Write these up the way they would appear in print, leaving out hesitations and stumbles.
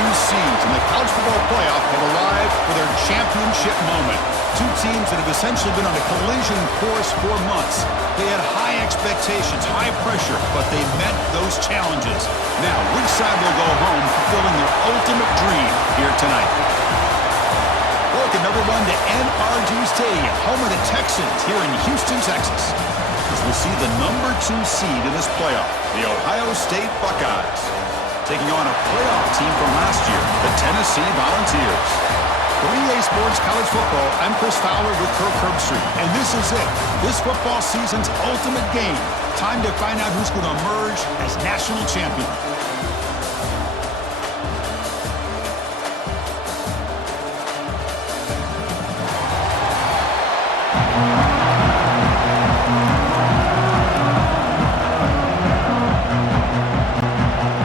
two seeds in the college football playoff have arrived for their championship moment. Two teams that have essentially been on a collision course for months. They had high expectations, high pressure, but they met those challenges. Now, which side will go home fulfilling their ultimate dream here tonight? Welcome, everyone, to NRG Stadium, home of the Texans here in Houston, Texas, as we'll see the number 2 seed in this playoff, the Ohio State Buckeyes, taking on a playoff team from last year, the Tennessee Volunteers. For EA Sports College Football, I'm Chris Fowler with Kirk Herbstreit, and this is it. This football season's ultimate game. Time to find out who's going to emerge as national champion.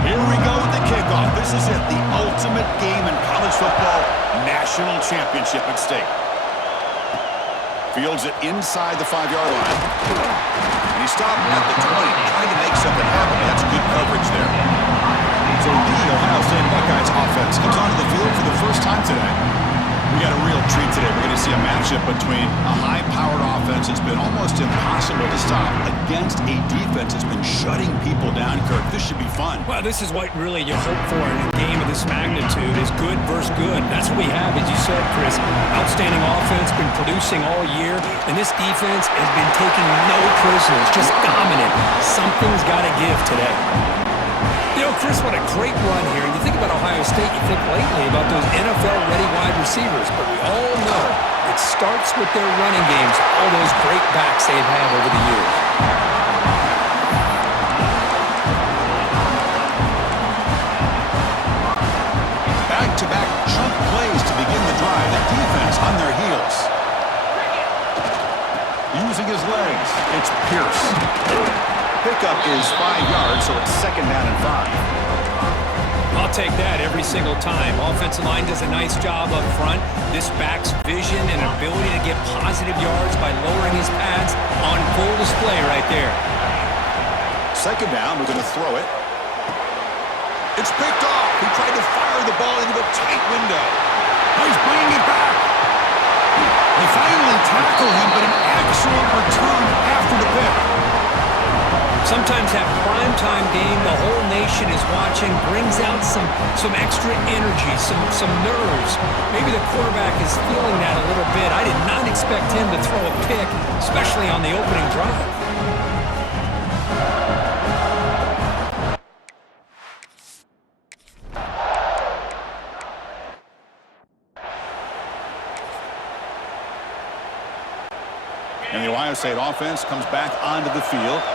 Here we go with the kickoff. This is it, the ultimate game in college football. National championship at stake. Fields it inside the 5-yard line. And he stopped at the 20, trying to make something happen. That's good coverage there. So the Ohio State Buckeyes offense comes onto the field for the first time today. We got a real treat today. We're going to see a matchup between a high-powered offense that's been almost impossible to stop against a defense that's been shutting people down, Kirk. This should be fun. Well, this is what really you hope for in a game of this magnitude is good versus good. That's what we have, as you said, Chris. Outstanding offense, been producing all year, and this defense has been taking no prisoners, just dominant. Something's got to give today. You know, Chris, what a great run here. You think about Ohio State, you think lately about those NFL-ready wide receivers, but we all know it starts with their running games, all those great backs they've had over the years. Back-to-back chunk plays to begin the drive. The defense on their heels. Using his legs, it's Pierce. Pickup is 5 yards, so it's 2nd down and 5. I'll take that every single time. Offensive line does a nice job up front. This back's vision and ability to get positive yards by lowering his pads on full display right there. 2nd down, we're going to throw it. It's picked off. He tried to fire the ball into a tight window. He's bringing it back. They finally tackle him, but an excellent return after the pick. Sometimes that primetime game, the whole nation is watching, brings out some extra energy, some nerves. Maybe the quarterback is feeling that a little bit. I did not expect him to throw a pick, especially on the opening drive. And the Ohio State offense comes back onto the field.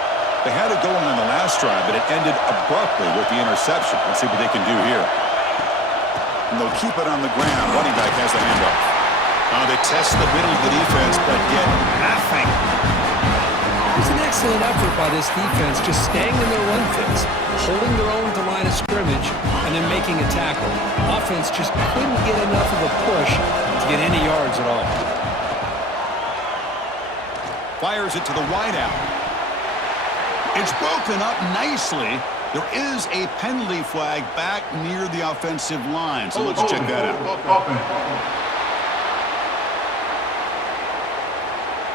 They had it going on the last drive, but it ended abruptly with the interception. Let's see what they can do here. And they'll keep it on the ground. Running back has the handoff. They test the middle of the defense, but get nothing. It was an excellent effort by this defense, just staying in their run fits, holding their own to line of scrimmage, and then making a tackle. Offense just couldn't get enough of a push to get any yards at all. Fires it to the wideout. It's broken up nicely. There is a penalty flag back near the offensive line, so let's check that out.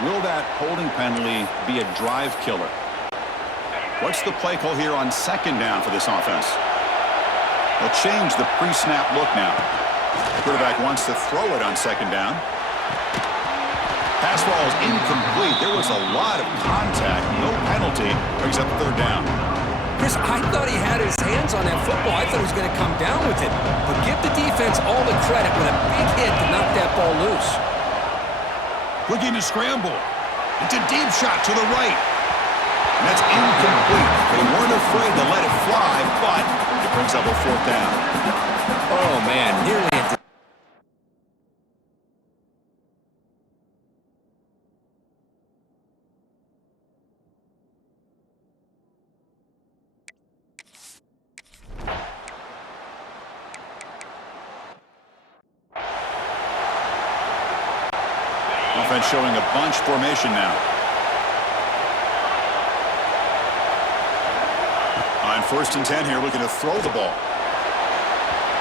Will that holding penalty be a drive killer? What's the play call here on 2nd down for this offense? They'll change the pre-snap look now. The quarterback wants to throw it on 2nd down. Pass ball is incomplete. There was a lot of contact. No penalty. Brings up 3rd down. Chris, I thought he had his hands on that football. I thought he was going to come down with it. But give the defense all the credit with a big hit to knock that ball loose. Looking to scramble. It's a deep shot to the right. And that's incomplete. They weren't afraid to let it fly, but it brings up a 4th down. Oh, man. Nearly a Offense showing a bunch formation now. On 1st and 10 here, looking to throw the ball.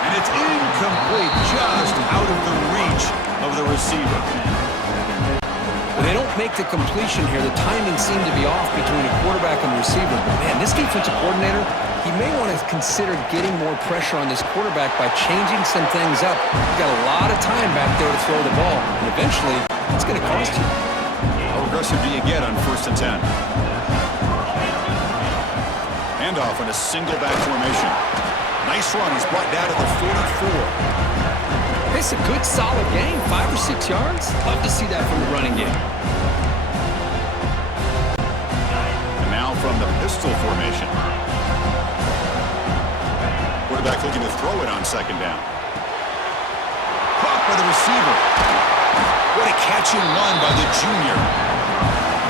And it's incomplete, just out of the reach of the receiver. They don't make the completion here. The timing seemed to be off between a quarterback and the receiver. But man, this defensive coordinator, he may want to consider getting more pressure on this quarterback by changing some things up. You've got a lot of time back there to throw the ball, and eventually it's going to cost you. How aggressive do you get on 1st and 10? Handoff in a single back formation. Nice run. He's brought down to the 44. It's a good, solid game. 5 or 6 yards. Love to see that from the running game. And now from the pistol formation. Quarterback looking to throw it on 2nd down. Caught by the receiver. What a catch and run by the junior.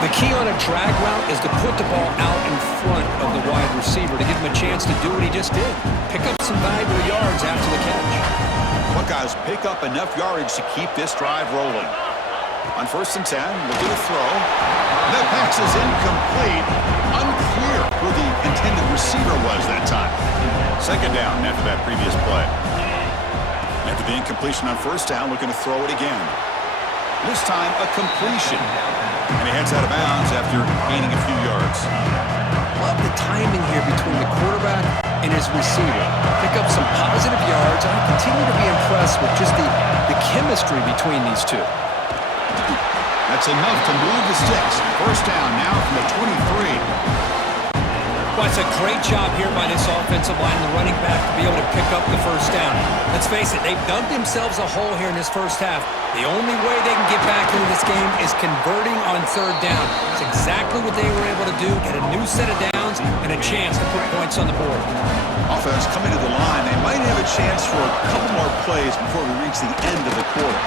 The key on a drag route is to put the ball out in front of the wide receiver to give him a chance to do what he just did. Pick up some valuable yards after the catch. Buckeyes pick up enough yardage to keep this drive rolling. On 1st and 10, looking to throw. That pass is incomplete. Unclear who the intended receiver was that time. 2nd down after that previous play. After the incompletion on 1st down, looking to throw it again. This time, a completion. And he heads out of bounds after gaining a few yards. Love the timing here between the quarterback and his receiver. Pick up some positive yards. I continue to be impressed with just the chemistry between these two. That's enough to move the sticks. 1st down now from the 23. Well, it's a great job here by this offensive line and the running back to be able to pick up the 1st down. Let's face it, they've dug themselves a hole here in this 1st half. The only way they can get back into this game is converting on 3rd down. It's exactly what they were able to do, get a new set of downs and a chance to put points on the board. Offense coming to the line. They might have a chance for a couple more plays before we reach the end of the quarter.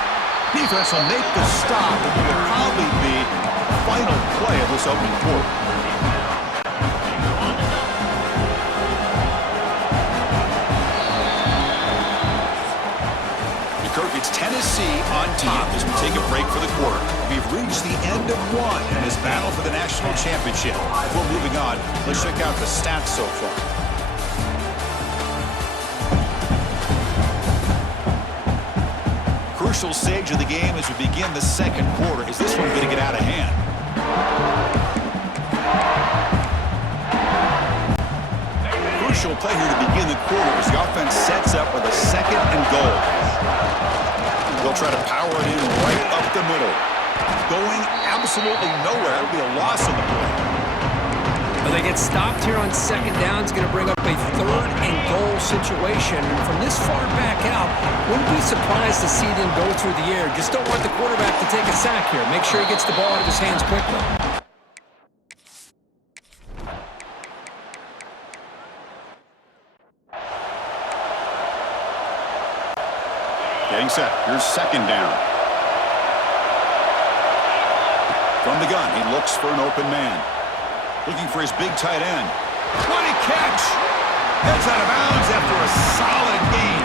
Defense will make the stop, and will probably be the final play of this opening quarter. It's Tennessee on top as we take a break for the quarter. We've reached the end of one in this battle for the national championship. Before moving on, let's check out the stats so far. Crucial stage of the game as we begin the 2nd quarter. Is this one going to get out of hand? Crucial play here to begin the quarter as the offense sets up with a 2nd and goal. They'll try to power it in right up the middle. Going absolutely nowhere. It'll be a loss on the play. Well, they get stopped here on 2nd down. It's going to bring up a 3rd and goal situation. And from this far back out, wouldn't be surprised to see them go through the air. Just don't want the quarterback to take a sack here. Make sure he gets the ball out of his hands quickly. Getting set. Here's 2nd down. From the gun, he looks for an open man. Looking for his big tight end. What a catch! Heads out of bounds after a solid gain.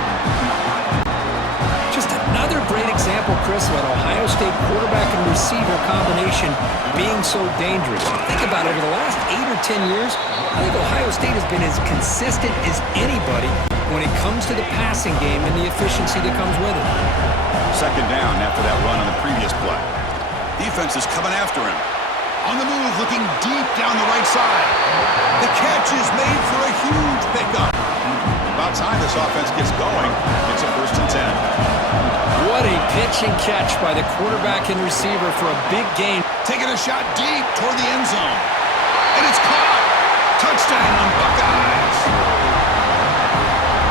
Just another great example, Chris, of an Ohio State quarterback and receiver combination being so dangerous. Think about it, over the last 8 or 10 years, I think Ohio State has been as consistent as anybody when it comes to the passing game and the efficiency that comes with it. 2nd down after that run on the previous play. Defense is coming after him. On the move, looking deep down the right side. The catch is made for a huge pickup. About time this offense gets going. It's a 1st and 10. What a pitch and catch by the quarterback and receiver for a big gain. Taking a shot deep toward the end zone. And it's caught. Touchdown, Buckeyes.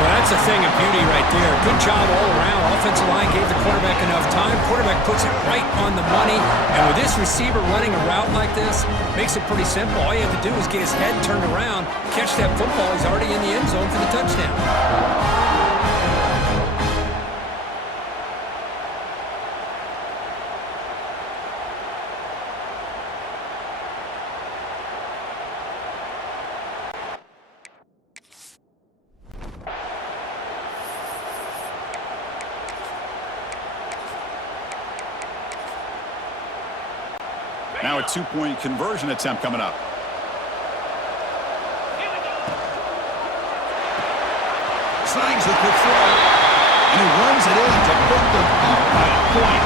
Well, that's a thing of beauty right there. Good job all around. Offensive line gave the quarterback enough time. Quarterback puts it right on the money. And with this receiver running a route like this, makes it pretty simple. All you have to do is get his head turned around, catch that football. He's already in the end zone for the touchdown. Now a 2-point conversion attempt coming up. Slings with the throw. And he runs it in to put them up by a point.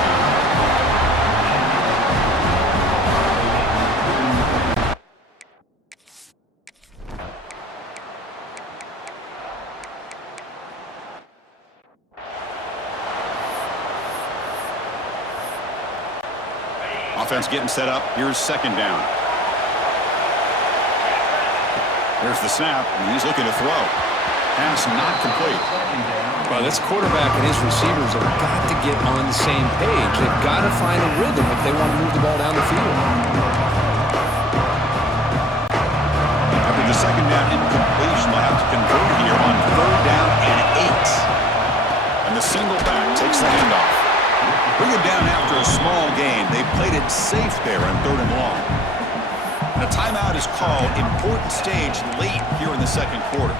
Offense getting set up. Here's second down. Here's the snap, and he's looking to throw. Pass not complete. Well, this quarterback and his receivers have got to get on the same page. They've got to find a rhythm if they want to move the ball down the field. After the second down incompletion, they'll have to convert here on third down and 8. And the single back takes the handoff. Bring it down after a small gain. They played it safe there on third and long. A timeout is called. Important stage late here in the second quarter.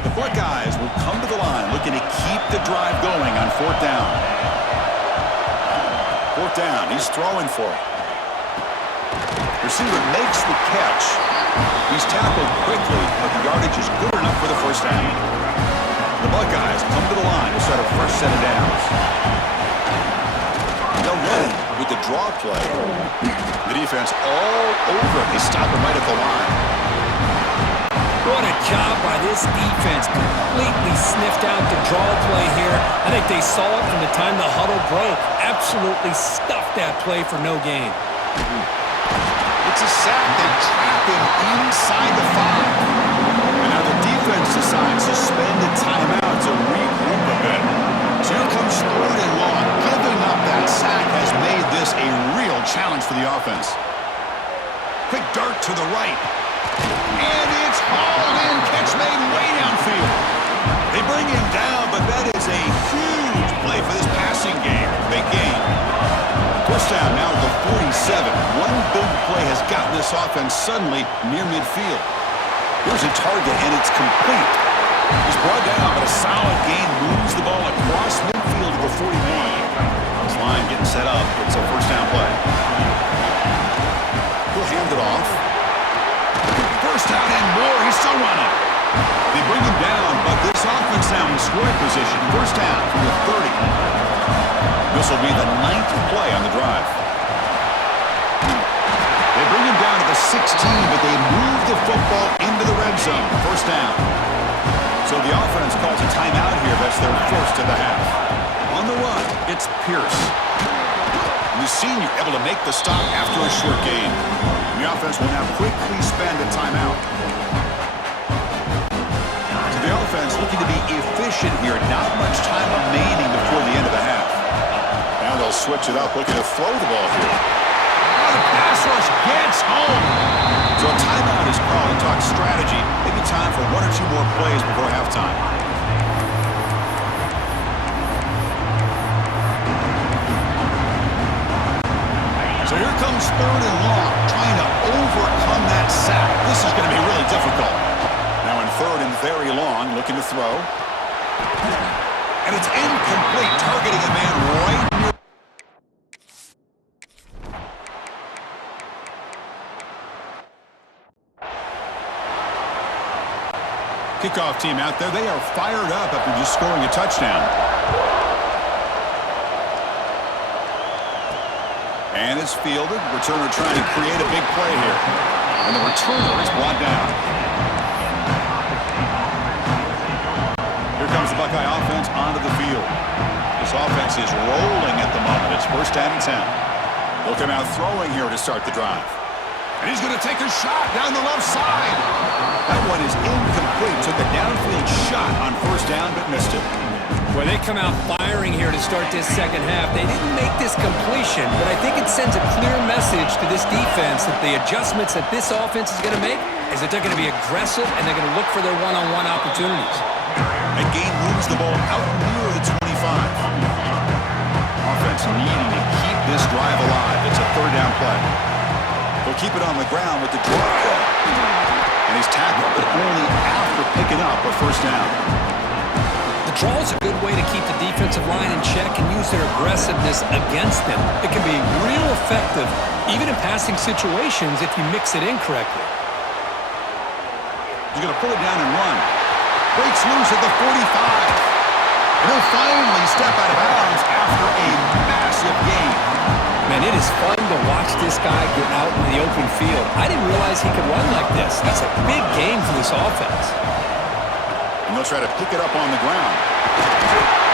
The Buckeyes will come to the line looking to keep the drive going on fourth down. Fourth down. He's throwing for it. Receiver makes the catch. He's tackled quickly, but the yardage is good enough for the first down. The Buckeyes come to the line to start a fresh set of downs. They'll run it with the draw play. The defense all over it. They stop him right at the line. What a job by this defense. Completely sniffed out the draw play here. I think they saw it from the time the huddle broke. Absolutely stuffed that play for no gain. It's a sack. They trap him inside the 5. And now the defense decides to spend a timeout to regroup a bit. So here comes third and long. Giving up that sack has made this a real challenge for the offense. Quick dart to the right. And it's hauled in. Catch made way downfield. They bring him down, but that is a huge play for this passing game. Big gain. First down now at the 47. One big play has gotten this offense suddenly near midfield. Here's a target, and it's complete. He's brought down, but a solid gain moves the ball across midfield to the 41. This line getting set up. It's a first down play. He'll hand it off. First down and more. He's still running. They bring him down, but this offense now in scoring position. First down from the 30. This will be the 9th play on the drive. They bring him down to the 16, but they move the football into the red zone. First down. So the offense calls a timeout here. That's their first of the half. On the run, it's Pierce. And the senior able to make the stop after a short gain. The offense will now quickly spend a timeout. So the offense looking to be efficient here. Not much time remaining before the end of the half. Now they'll switch it up, looking to throw the ball here. Oh, the pass rush gets home. So a timeout is called to talk strategy. Maybe time for 1 or 2 more plays before halftime. So here comes third and long, trying to overcome that sack. This is going to be really difficult. Now in third and very long, looking to throw. And it's incomplete, targeting a man right near. Kickoff team out there. They are fired up after just scoring a touchdown. And it's fielded. Returner trying to create a big play here. And the returner is brought down. Here comes the Buckeye offense onto the field. This offense is rolling at the moment. It's first down and 10. They'll come out throwing here to start the drive. And he's going to take a shot down the left side. That one is incomplete. Took a downfield shot on first down, but missed it. Well, they come out firing here to start this second half. They didn't make this completion, but I think it sends a clear message to this defense that the adjustments that this offense is going to make is that they're going to be aggressive and they're going to look for their one-on-one opportunities. That gain moves the ball out near the 25. Offense needing to keep this drive alive. It's a third down play. They'll keep it on the ground with the draw play. And he's tackled, but only after picking up a first down. The draw is a good way to keep the defensive line in check and use their aggressiveness against them. It can be real effective, even in passing situations, if you mix it in correctly. He's going to pull it down and run. Breaks loose at the 45. And he'll finally step out of bounds after a massive gain. Man, it is fun to watch this guy get out in the open field. I didn't realize he could run like this. That's a big gain for this offense. And they'll try to pick it up on the ground.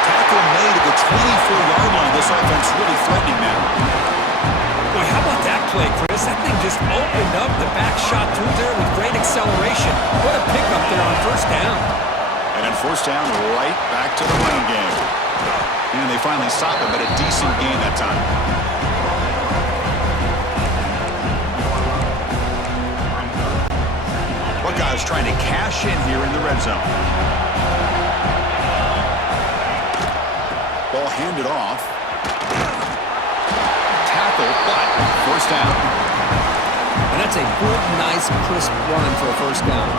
Tackle made at the 24-yard line. This offense really threatening now. Boy, how about that play, Chris? That thing just opened up the back shot through there with great acceleration. What a pickup there on first down. And then first down, right back to the running game. And they finally stop him, but a decent gain that time. Buckeyes trying to cash in here in the red zone. Ball handed off. Tackle, but first down. And that's a good, nice, crisp run for a first down.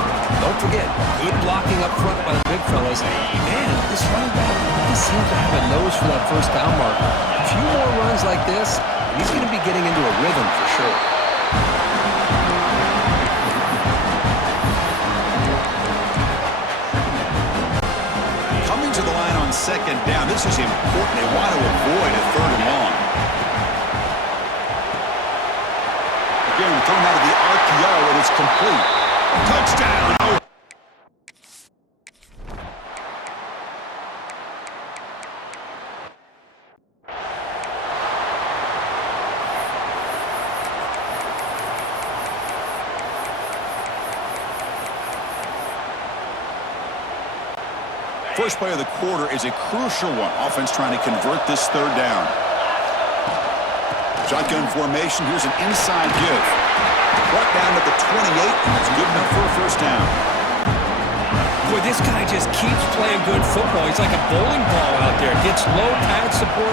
Don't forget, good blocking up front by the big fellas. Man, this running back just seems to have a nose for that first down marker. A few more runs like this, and he's going to be getting into a rhythm for sure. Coming to the line on second down. This is important. They want to avoid a third and long. Again, thrown out of the RPO, and it's complete. Touchdown! First play of the quarter is a crucial one. Offense trying to convert this third down. Shotgun formation. Here's an inside give. Brought down to the 28, and that's good enough for a first down. Boy, this guy just keeps playing good football. He's like a bowling ball out there. Gets low pad support,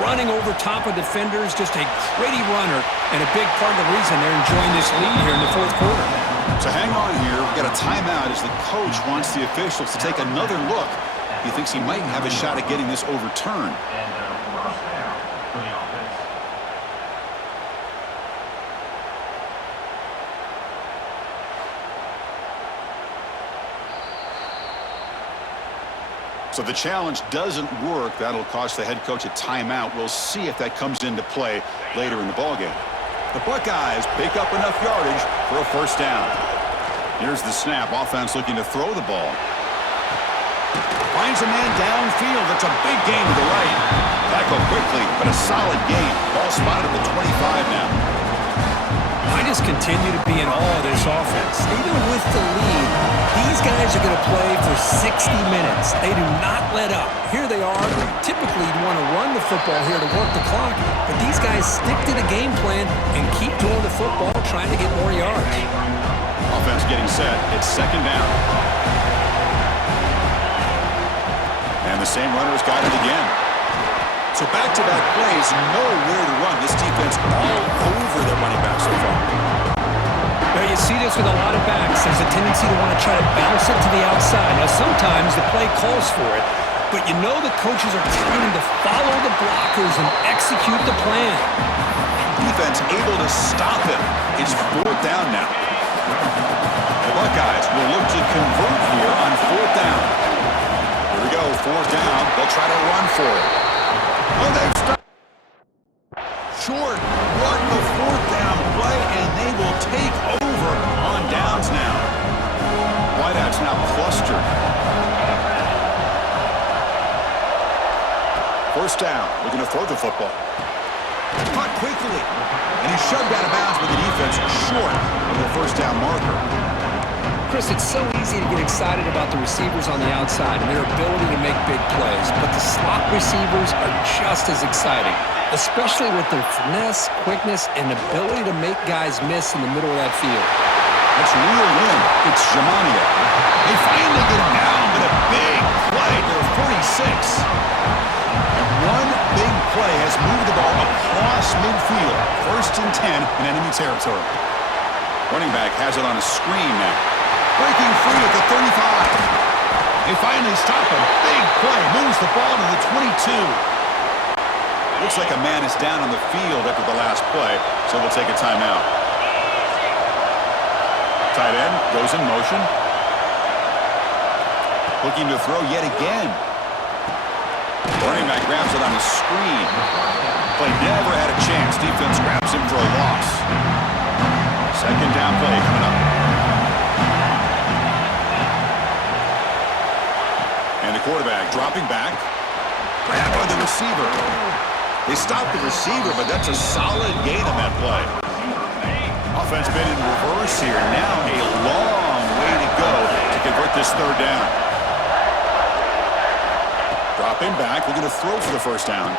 running over top of defenders. Just a gritty runner, and a big part of the reason they're enjoying this lead here in the fourth quarter. So hang on here. We've got a timeout as the coach wants the officials to take another look. He thinks he might have a shot at getting this overturned. So the challenge doesn't work. That'll cost the head coach a timeout. We'll see if that comes into play later in the ballgame. The Buckeyes pick up enough yardage for a first down. Here's the snap. Offense looking to throw the ball. Finds a man downfield. That's a big gain to the right. Tackle quickly, but a solid gain. Ball spotted at the 25 now. I just continue to be in awe of this offense. Even with the lead, these guys are going to play for 60 minutes. They do not let up. Here they are. Typically, you'd want to run the football here to work the clock, but these guys stick to the game plan and keep throwing the football, trying to get more yards. Offense getting set. It's second down. And the same runner has got it again. So back-to-back plays, nowhere to run. This defense all over the running back so far. Well, you see this with a lot of backs. There's a tendency to want to try to bounce it to the outside. Now, sometimes the play calls for it, but you know the coaches are trying to follow the blockers and execute the plan. Defense able to stop him. It's fourth down now. The Buckeyes will look to convert here on fourth down. Here we go, fourth down. They'll try to run for it. Oh, they've stopped. Short. What a fourth down play, and they will take over on downs now. Wideouts now clustered. First down. Looking to throw the football. Caught quickly. And he's shoved out of bounds with the defense short of the first down marker. Chris, it's so easy to get excited about the receivers on the outside and their ability to make big plays, but the slot receivers are just as exciting, especially with their finesse, quickness, and ability to make guys miss in the middle of that field. That's real win. It's Jamania. They finally get him down, but a big play to the 46. And one big play has moved the ball across midfield. First and 10 in enemy territory. Running back has it on a screen now. Breaking free at the 35. They finally stop him. Big play. Moves the ball to the 22. Looks like a man is down on the field after the last play, so they'll take a timeout. Tight end goes in motion. Looking to throw yet again. Running back grabs it on the screen. Play never had a chance. Defense grabs him for a loss. Second down play coming up. And the quarterback dropping back. Grabbed by the receiver. They stopped the receiver, but that's a solid gain on that play. Offense been in reverse here. Now a long way to go to convert this third down. Dropping back, looking to throw for the first down.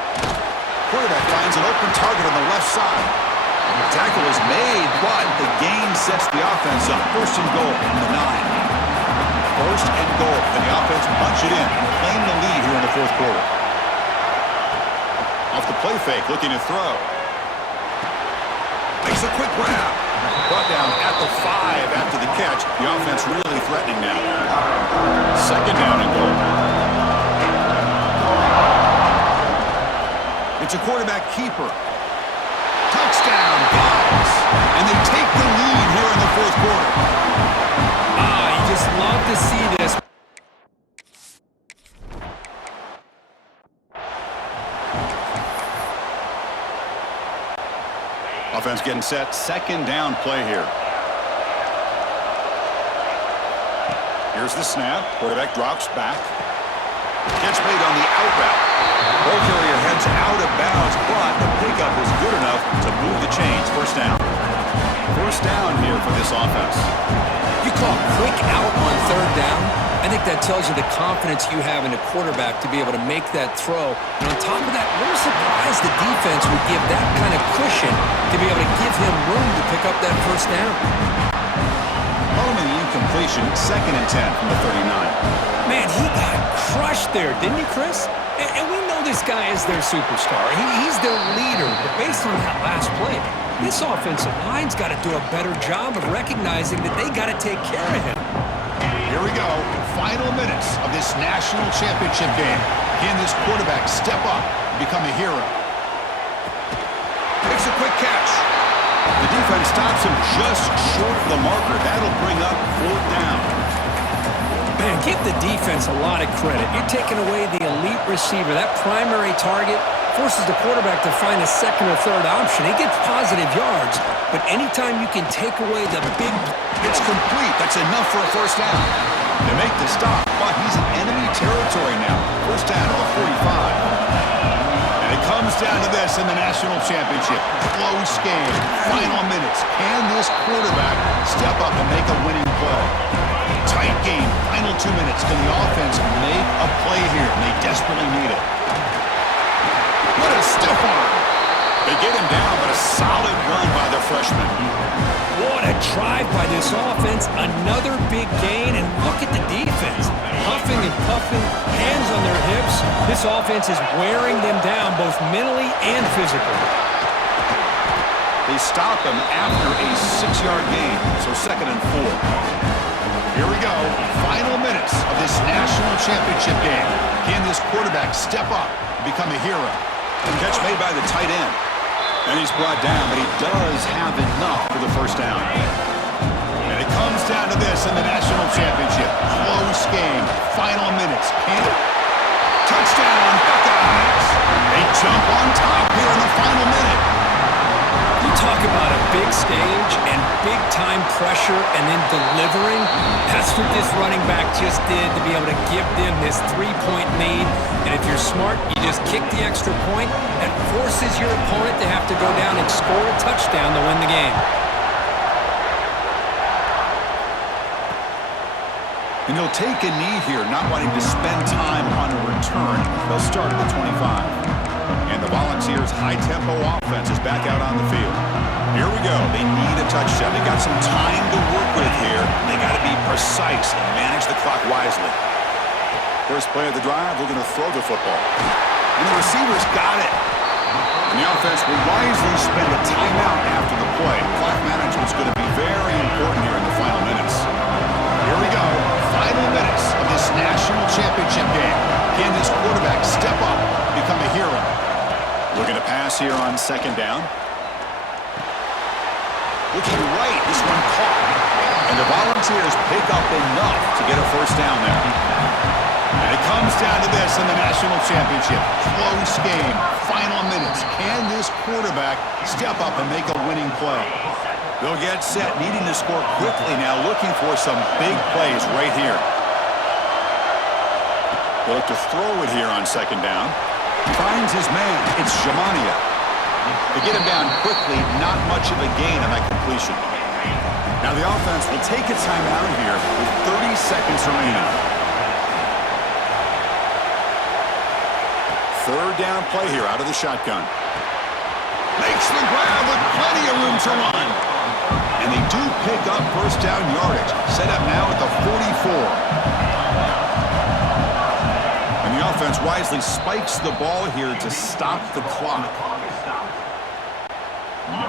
Quarterback finds an open target on the left side. The tackle is made, but the gain sets the offense up. First and goal from the 9. First and goal, and the offense bunch it in, claim the lead here in the fourth quarter. Off the play fake, looking to throw. Makes a quick grab. Brought down at the 5 after the catch. The offense really threatening now. Second down and goal. It's a quarterback keeper. Touchdown, Bucs. And they take the lead here in the fourth quarter. You just love to see this. Offense getting set. Second down play here. Here's the snap. Quarterback drops back. Catch made on the out route. Ball carrier heads out of bounds, but the pickup is good enough to move the chains. First down. First down here for this offense. You call quick out on third down. I think that tells you the confidence you have in a quarterback to be able to make that throw. And on top of that, we're surprised the defense would give that kind of cushion to be able to give him room to pick up that first down. Home and incompletion, 2nd and 10 from the 39. Man, he got crushed there, didn't he, Chris? And we know this guy is their superstar. He's their leader. But based on that last play, this offensive line's got to do a better job of recognizing that they got to take care of him. Here we go. Final minutes of this national championship game. Can this quarterback step up and become a hero? Makes a quick catch. The defense stops him just short of the marker. That'll bring up fourth down. Man, give the defense a lot of credit. You're taking away the elite receiver. That primary target forces the quarterback to find a second or third option. He gets positive yards, but anytime you can take away the big... It's complete. That's enough for a first down. They make the stop, but he's in enemy territory now. First down on the 45. And it comes down to this in the national championship. Close game. Final minutes. Can this quarterback step up and make a winning play? Tight game. Final 2 minutes. Can the offense make a play here? And they desperately need it. What a stiff arm. They get him down, but a solid run by the freshman. What a drive by this offense. Another big gain, and look at the defense. Huffing and puffing, hands on their hips. This offense is wearing them down both mentally and physically. They stop him after a 6-yard gain, so 2nd and 4. Here we go. Final minutes of this national championship game. Can this quarterback step up and become a hero? Catch made by the tight end. And he's brought down, but he does have enough for the first down. And it comes down to this in the national championship. Close game. Final minutes. Touchdown, Buckeyes. They jump on top here in the final minute. You talk about a big stage and big-time pressure and then delivering. That's what this running back just did to be able to give them this 3-point lead. And if you're smart, you just kick the extra point. That forces your opponent to have to go down and score a touchdown to win the game. And he'll take a knee here, not wanting to spend time on a return. They'll start at the 25. And the Volunteers' high-tempo offense is back out on the field. Here we go. They need a touchdown. They got some time to work with here. They got to be precise and manage the clock wisely. First play of the drive, we're going to throw the football. And the receivers got it. And the offense will wisely spend a timeout after the play. Clock management is going to be very important here in the final minutes. Here we go. Final minutes of this national championship game. Can this quarterback step up and become a hero? Looking to pass here on 2nd down. Looking right, this one caught. And the Volunteers pick up enough to get a first down there. And it comes down to this in the national championship. Close game. Final minutes. Can this quarterback step up and make a winning play? They'll get set, needing to score quickly now, looking for some big plays right here. They'll look to throw it here on second down. Finds his man. It's Jamania. They get him down quickly. Not much of a gain on that completion. Now the offense will take a timeout here with 30 seconds remaining. Third down play here out of the shotgun. Makes the grab with plenty of room to run. And they do pick up first down yardage. Set up now at the 44. And the offense wisely spikes the ball here to stop the clock.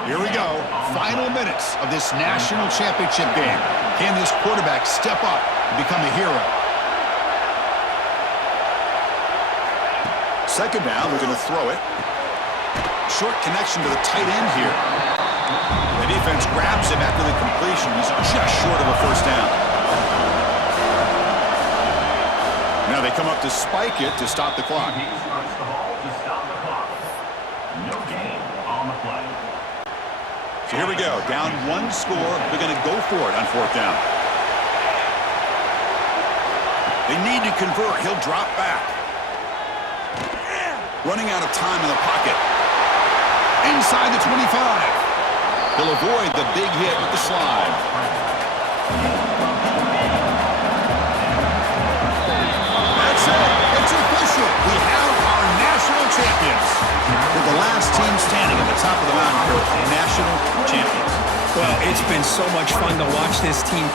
Here we go. Final minutes of this national championship game. Can this quarterback step up and become a hero? Second down, we're going to throw it. Short connection to the tight end here. The defense grabs him after the completion. He's just short of a first down. Now they come up to spike it to stop the clock. So here we go. Down one score. They're going to go for it on fourth down. They need to convert. He'll drop back. Running out of time in the pocket. Inside the 25. He'll avoid the big hit with the slide. That's it. It's official. We have our national champions. With the last team standing at the top of the mountain, national champions. Well, it's been so much fun to watch this team